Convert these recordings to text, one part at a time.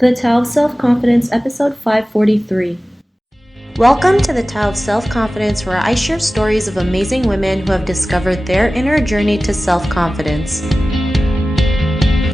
The Tao of Self-Confidence, episode 543. Welcome to the Tao of Self-Confidence, where I share stories of amazing women who have discovered their inner journey to self-confidence.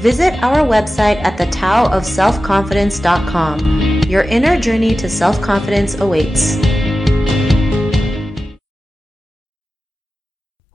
Visit our website at thetaoofselfconfidence.com. Your inner journey to self-confidence awaits.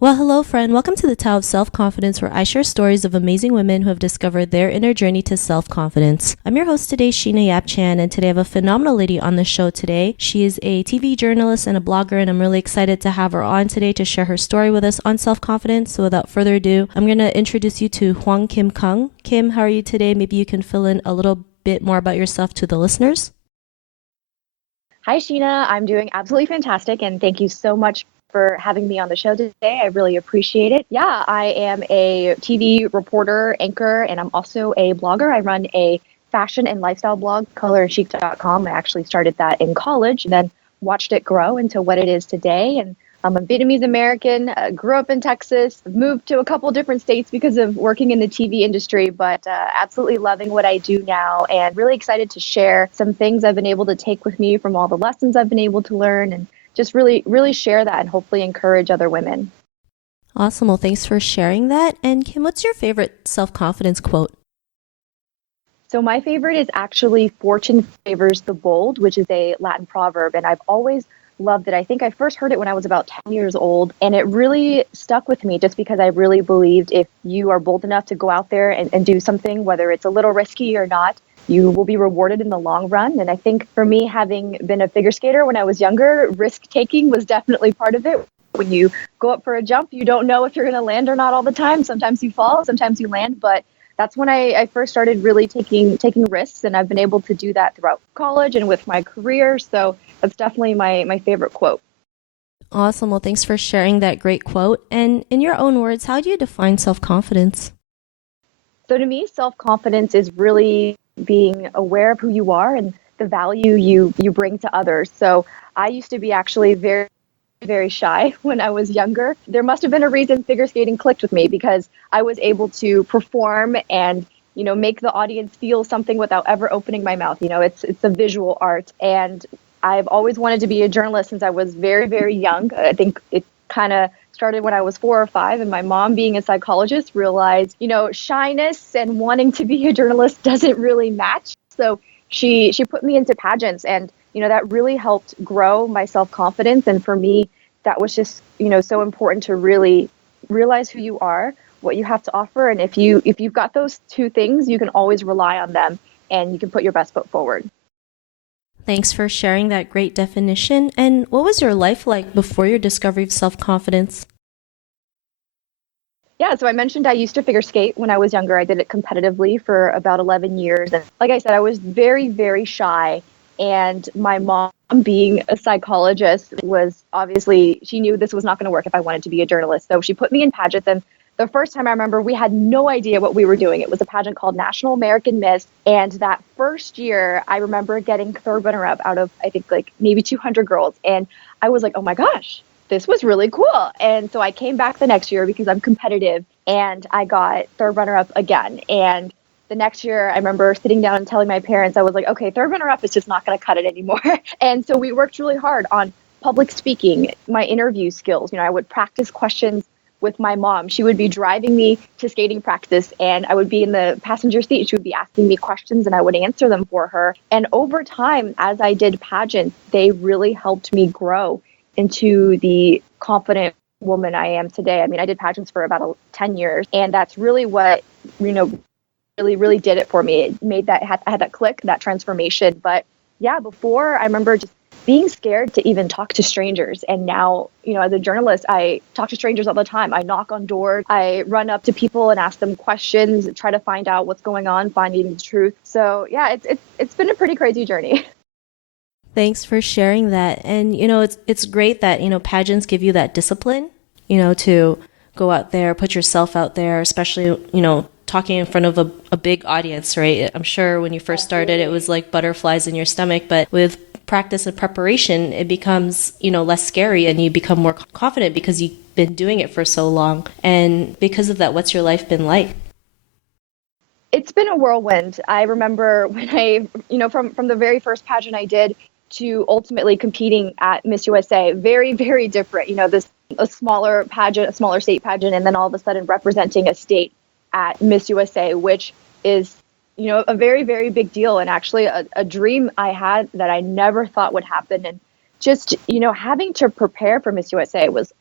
Well, hello, friend. Welcome to the Tao of Self-Confidence, where I share stories of amazing women who have discovered their inner journey to self-confidence. I'm your host today, Sheena Yap-Chan, and today I have a phenomenal lady on the show today. She is a TV journalist and a blogger, and I'm really excited to have her on today to share her story with us on self-confidence. So without further ado, I'm going to introduce you to Hoang-Kim Cung. Kim, how are you today? Maybe you can fill in a little bit more about yourself to the listeners. Hi, Sheena. I'm doing absolutely fantastic, and thank you so much for having me on the show today. I really appreciate it. Yeah, I am a TV reporter, anchor, and I'm also a blogger. I run a fashion and lifestyle blog, coloranchic.com. I actually started that in college and then watched it grow into what it is today. And I'm a Vietnamese American, grew up in Texas, moved to a couple different states because of working in the TV industry, but absolutely loving what I do now and really excited to share some things I've been able to take with me from all the lessons I've been able to learn and just really share that and hopefully encourage other women. Awesome. Well, thanks for sharing that. And Kim, what's your favorite self-confidence quote? So my favorite is actually "Fortune favors the bold," which is a Latin proverb. And I've always loved it. I think I first heard it when I was about 10 years old, and it really stuck with me just because I really believed if you are bold enough to go out there and do something, whether it's a little risky or not, you will be rewarded in the long run. And I think for me, having been a figure skater when I was younger, risk taking was definitely part of it. When you go up for a jump, you don't know if you're going to land or not all the time. Sometimes you fall, sometimes you land, but that's when I first started really taking risks, and I've been able to do that throughout college and with my career. So that's definitely my favorite quote. Awesome. Well, thanks for sharing that great quote. And in your own words, how do you define self-confidence? So to me, self-confidence is really being aware of who you are and the value you bring to others. So I used to be actually very, very shy when I was younger. There must have been a reason figure skating clicked with me because I was able to perform and, make the audience feel something without ever opening my mouth. It's a visual art. And I've always wanted to be a journalist since I was very, very young. I think it kind of started when I was 4 or 5, and my mom, being a psychologist, realized, shyness and wanting to be a journalist doesn't really match. So she put me into pageants, and, that really helped grow my self-confidence. And for me, that was just, so important to really realize who you are, what you have to offer. And if you've got those two things, you can always rely on them and you can put your best foot forward. Thanks for sharing that great definition. And what was your life like before your discovery of self-confidence? Yeah, so I mentioned I used to figure skate when I was younger. I did it competitively for about 11 years. And like I said, I was very, very shy. And my mom, being a psychologist, was obviously, she knew this was not going to work if I wanted to be a journalist. So she put me in pageants. And the first time I remember, we had no idea what we were doing. It was a pageant called National American Miss. And that first year, I remember getting third runner-up out of, I think, maybe 200 girls. And I was like, oh my gosh, this was really cool. And so I came back the next year because I'm competitive, and I got third runner-up again. And the next year, I remember sitting down and telling my parents, I was like, okay, third runner-up is just not going to cut it anymore. And so we worked really hard on public speaking, my interview skills. I would practice questions with my mom. She would be driving me to skating practice, and I would be in the passenger seat. She would be asking me questions and I would answer them for her. And over time, as I did pageants, they really helped me grow into the confident woman I am today. I mean, I did pageants for about 10 years, and that's really what, really did it for me. It made I had that click, that transformation. But yeah, before, I remember just being scared to even talk to strangers. And now, as a journalist, I talk to strangers all the time. I knock on doors. I run up to people and ask them questions, try to find out what's going on, finding the truth. So yeah, it's been a pretty crazy journey. Thanks for sharing that. And, it's great that, pageants give you that discipline, to go out there, put yourself out there, especially, talking in front of a big audience, right? I'm sure when you first started, it was like butterflies in your stomach, but with practice and preparation, it becomes, less scary, and you become more confident because you've been doing it for so long. And because of that, what's your life been like? It's been a whirlwind. I remember when from the very first pageant I did to ultimately competing at Miss USA, very, very different. A smaller pageant, a smaller state pageant, and then all of a sudden representing a state at Miss USA, which is, a very, very big deal, and actually a dream I had that I never thought would happen. And just, having to prepare for Miss USA was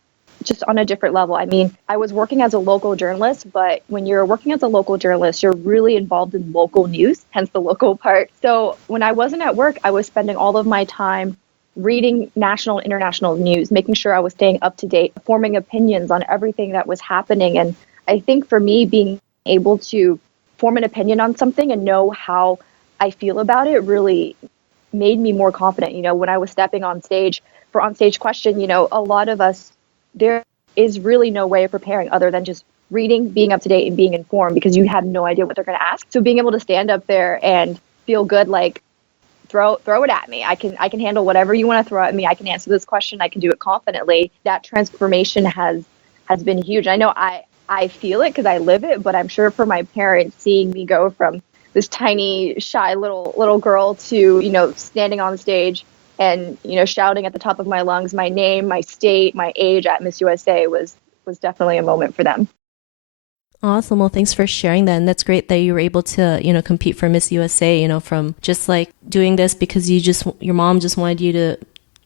just on a different level. I mean, I was working as a local journalist, but when you're working as a local journalist, you're really involved in local news, hence the local part. So when I wasn't at work, I was spending all of my time reading national and international news, making sure I was staying up to date, forming opinions on everything that was happening. And I think for me, being able to form an opinion on something and know how I feel about it really made me more confident. When I was stepping on stage for on-stage question, a lot of us, there is really no way of preparing other than just reading, being up to date, and being informed, because you have no idea what they're going to ask. So being able to stand up there and feel good, like throw it at me. I can handle whatever you want to throw at me. I can answer this question. I can do it confidently. That transformation has been huge. I know I feel it because I live it, but I'm sure for my parents, seeing me go from this tiny, shy little girl to, standing on stage and, shouting at the top of my lungs, my name, my state, my age at Miss USA was definitely a moment for them. Awesome. Well, thanks for sharing that. And that's great that you were able to, compete for Miss USA, from just like doing this because your mom just wanted you to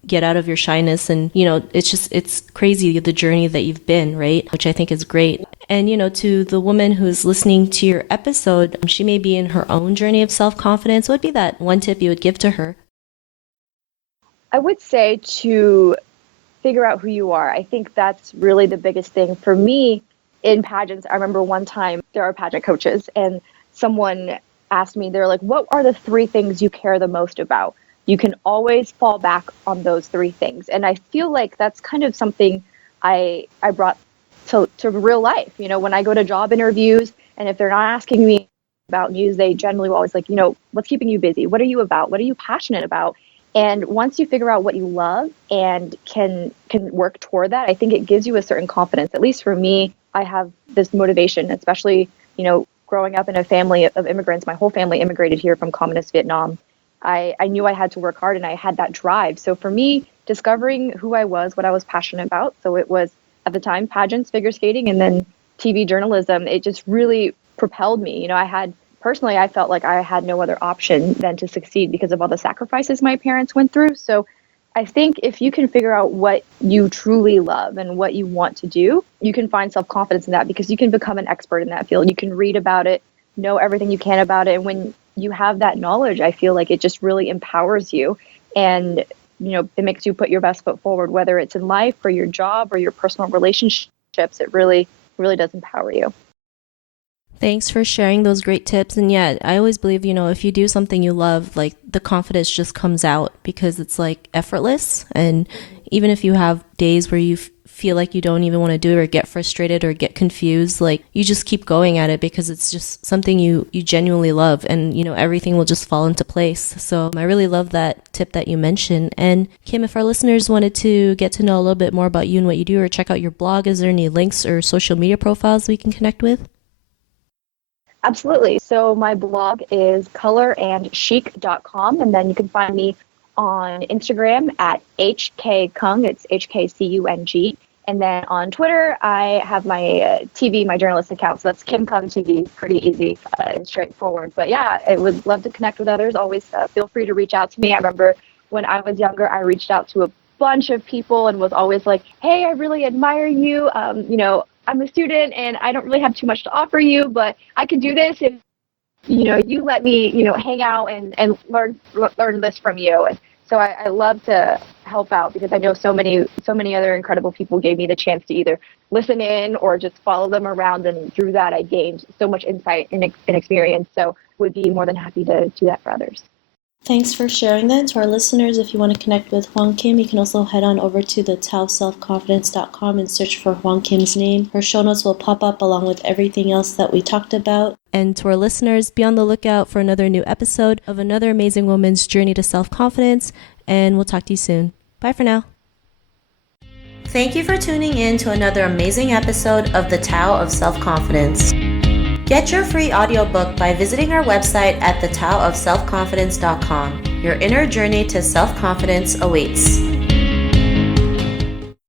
get out of your shyness. And, it's crazy the journey that you've been, right? Which I think is great. And, to the woman who's listening to your episode, she may be in her own journey of self-confidence. What would be that one tip you would give to her? I would say to figure out who you are. I think that's really the biggest thing for me in pageants. I remember one time there are pageant coaches and someone asked me, they're like, what are the 3 things you care the most about? You can always fall back on those 3 things. And I feel like that's kind of something I brought to real life. When I go to job interviews, and if they're not asking me about news, they generally will always like, what's keeping you busy? What are you about? What are you passionate about? And once you figure out what you love and can work toward that, I think it gives you a certain confidence. At least for me, I have this motivation, especially, growing up in a family of immigrants. My whole family immigrated here from communist Vietnam. I knew I had to work hard and I had that drive. So for me, discovering who I was, what I was passionate about. So it was at the time pageants, figure skating, and then TV journalism. It just really propelled me. Personally, I felt like I had no other option than to succeed because of all the sacrifices my parents went through. So I think if you can figure out what you truly love and what you want to do, you can find self-confidence in that because you can become an expert in that field. You can read about it, know everything you can about it. And when you have that knowledge, I feel like it just really empowers you. And, it makes you put your best foot forward, whether it's in life or your job or your personal relationships. It really, really does empower you. Thanks for sharing those great tips. And yeah, I always believe, if you do something you love, like the confidence just comes out because it's like effortless. And even if you have days where you feel like you don't even want to do it or get frustrated or get confused, like you just keep going at it because it's just something you genuinely love, and everything will just fall into place. So I really love that tip that you mentioned. And Kim, if our listeners wanted to get to know a little bit more about you and what you do or check out your blog, is there any links or social media profiles we can connect with? Absolutely. So my blog is colorandchic.com, and then you can find me on Instagram at HK-Kung. It's HKCUNG. And then on Twitter, I have my my journalist account. So that's Kim Kung TV. Pretty easy and straightforward. But yeah, I would love to connect with others. Always feel free to reach out to me. I remember when I was younger, I reached out to a bunch of people and was always like, hey, I really admire you. I'm a student and I don't really have too much to offer you, but I can do this if, you let me, hang out and learn this from you. And so I love to help out because I know so many other incredible people gave me the chance to either listen in or just follow them around. And through that, I gained so much insight and experience. So would be more than happy to do that for others. Thanks for sharing that. To our listeners, if you want to connect with Hoang-Kim, you can also head on over to the taoselfconfidence.com and search for Hoang-Kim's name. Her show notes will pop up along with everything else that we talked about. And to our listeners, be on the lookout for another new episode of another amazing woman's journey to self-confidence, and we'll talk to you soon. Bye for now. Thank you for tuning in to another amazing episode of the Tao of Self-Confidence. Get your free audiobook by visiting our website at thetaoofselfconfidence.com. Your inner journey to self-confidence awaits.